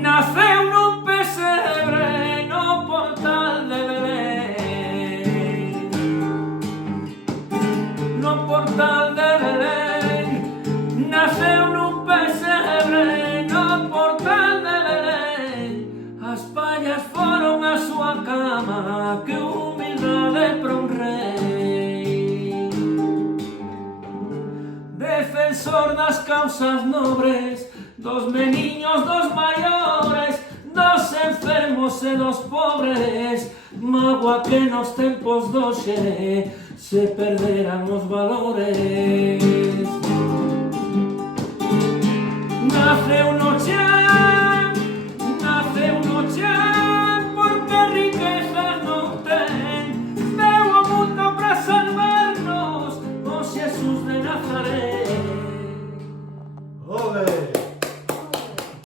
Naceu nun pesebre no portal de Belén, no portal de Belén. Naceu nun pesebre no portal de Belén. As pallas foron a súa cama, que humildade para un rei. Defensor das causas nobres, dos meniños, dos maiores, dos enfermos e dos pobres. Magua que nos tempos doxe se perderan os valores. Naceu no chão